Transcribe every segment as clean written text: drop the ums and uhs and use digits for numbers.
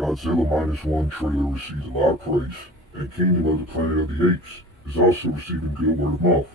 Godzilla Minus One trailer received a lot of praise, and Kingdom of the Planet of the Apes is also receiving good word of mouth.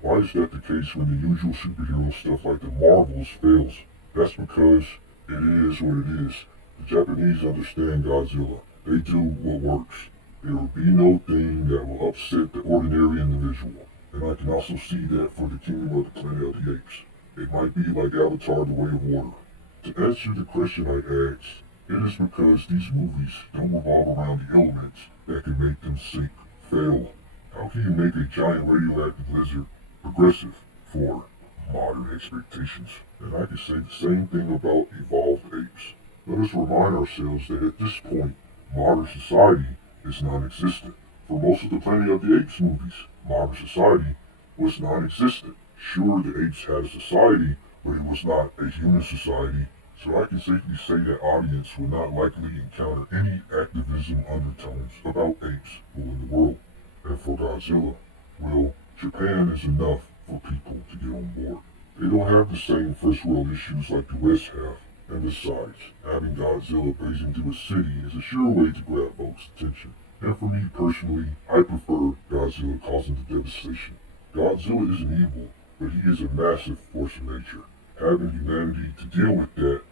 Why is that the case when the usual superhero stuff like the Marvels fails? That's because it is what it is. The Japanese understand Godzilla. They do what works. There will be no thing that will upset the ordinary individual. And I can also see that for the Kingdom of the Planet of the Apes. It might be like Avatar: The Way of Water. To answer the question I asked, it is because these movies don't revolve around the elements that can make them sink, fail. How can you make a giant radioactive lizard progressive for modern expectations? And I can say the same thing about evolved apes. Let us remind ourselves that at this point, modern society is non-existent. For most of the Planet of the Apes movies, modern society was non-existent. Sure, the apes had a society, but it was not a human society, so I can safely say that audience will not likely encounter any activism undertones about apes ruling the world. And for Godzilla, well, Japan is enough for people to get on board. They don't have the same first world issues like the West have, and besides, having Godzilla blazing through a city is a sure way to grab folks' attention. And for me personally, I prefer Godzilla causing the devastation. Godzilla isn't evil, but he is a massive force of nature. Having humanity to deal with that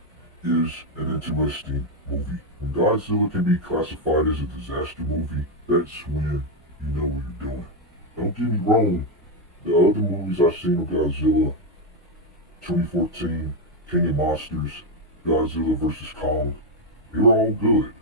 is an interesting movie. When Godzilla can be classified as a disaster movie, that's when you know what you're doing. Don't get me wrong, the other movies I've seen of Godzilla, 2014, King of Monsters, Godzilla vs. Kong, they're all good.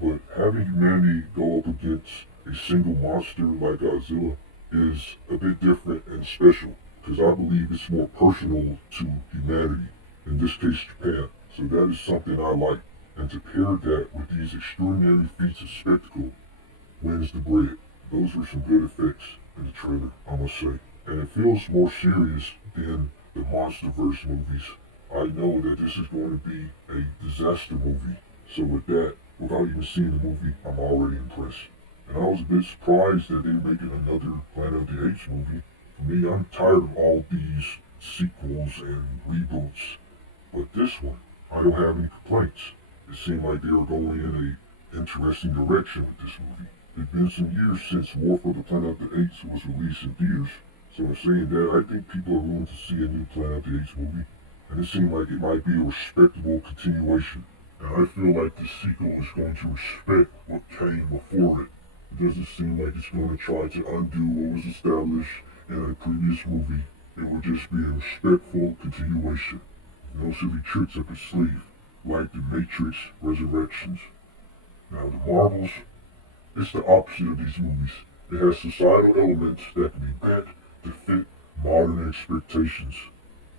But having humanity go up against a single monster like Godzilla is a bit different and special, because I believe it's more personal to humanity, in this case Japan. So that is something I like, and to pair that with these extraordinary feats of spectacle wins the bread. Those were some good effects in the trailer, I must say. And it feels more serious than the MonsterVerse movies. I know that this is going to be a disaster movie, so with that, without even seeing the movie, I'm already impressed. And I was a bit surprised that they're making another Planet of the Apes movie. For me, I'm tired of all these sequels and reboots, but this one, I don't have any complaints. It seemed like they were going in an interesting direction with this movie. It's been some years since War for the Planet of the Apes was released in theaters, so in saying that, I think people are willing to see a new Planet of the Apes movie, and it seemed like it might be a respectable continuation. And I feel like the sequel is going to respect what came before it. It doesn't seem like it's going to try to undo what was established in a previous movie. It will just be a respectful continuation. No silly tricks up its sleeve, like the Matrix Resurrections. Now the Marvels, it's the opposite of these movies. It has societal elements that can be bent to fit modern expectations.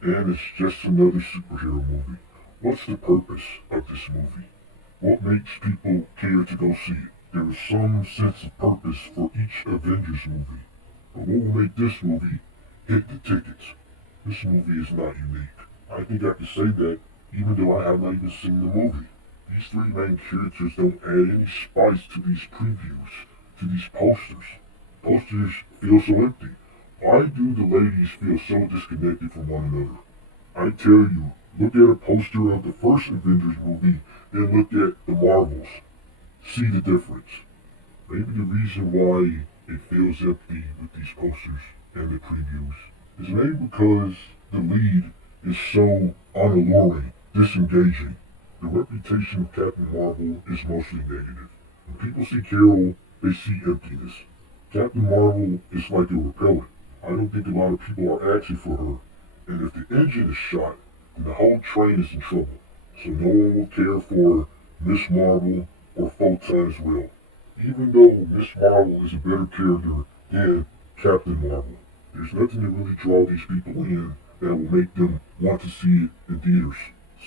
And it's just another superhero movie. What's the purpose of this movie? What makes people care to go see it? There is some sense of purpose for each Avengers movie. But what will make this movie hit the tickets? This movie is not unique. I think I can say that even though I have not even seen the movie. These three main characters don't add any spice to these previews, to these posters. Posters feel so empty. Why do the ladies feel so disconnected from one another? I tell you, look at a poster of the first Avengers movie, then look at the Marvels. See the difference. Maybe the reason why it feels empty with these posters and the previews is maybe because the lead is so unalluring, disengaging. The reputation of Captain Marvel is mostly negative. When people see Carol, they see emptiness. Captain Marvel is like a repellent. I don't think a lot of people are asking for her. And if the engine is shot, then the whole train is in trouble. So no one will care for Miss Marvel or Photons will. Even though Miss Marvel is a better character than Captain Marvel. There's nothing to really draw these people in that will make them want to see it in theaters.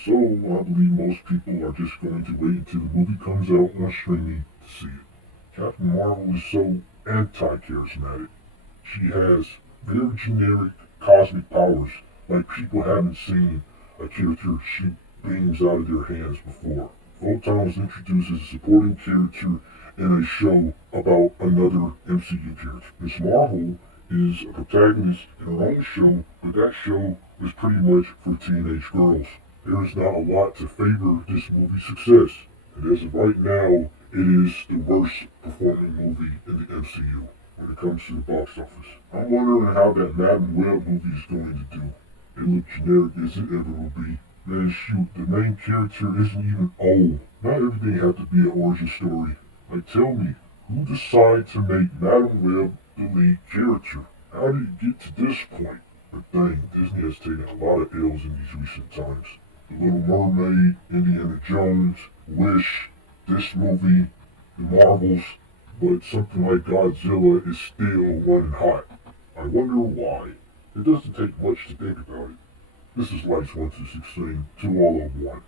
So I believe most people are just going to wait until the movie comes out on streaming to see it. Captain Marvel is so anti-charismatic. She has very generic cosmic powers like people haven't seen a character shoot beams out of their hands before. Photon was introduced as a supporting character in a show about another MCU character. Miss Marvel is a protagonist in her own show, but that show is pretty much for teenage girls. There is not a lot to favor this movie's success. And as of right now, it is the worst performing movie in the MCU when it comes to the box office. I'm wondering how that Madam Web movie is going to do. It looks generic as it ever will be. Man, shoot, the main character isn't even old. Not everything has to be an origin story. Like, tell me, who decided to make Madam Web the lead character? How did it get to this point? But dang, Disney has taken a lot of L's in these recent times. The Little Mermaid, Indiana Jones, Wish, this movie, the Marvels, but something like Godzilla is still running hot. I wonder why. It doesn't take much to think about it. This is Lights 1 to 16, to all of one.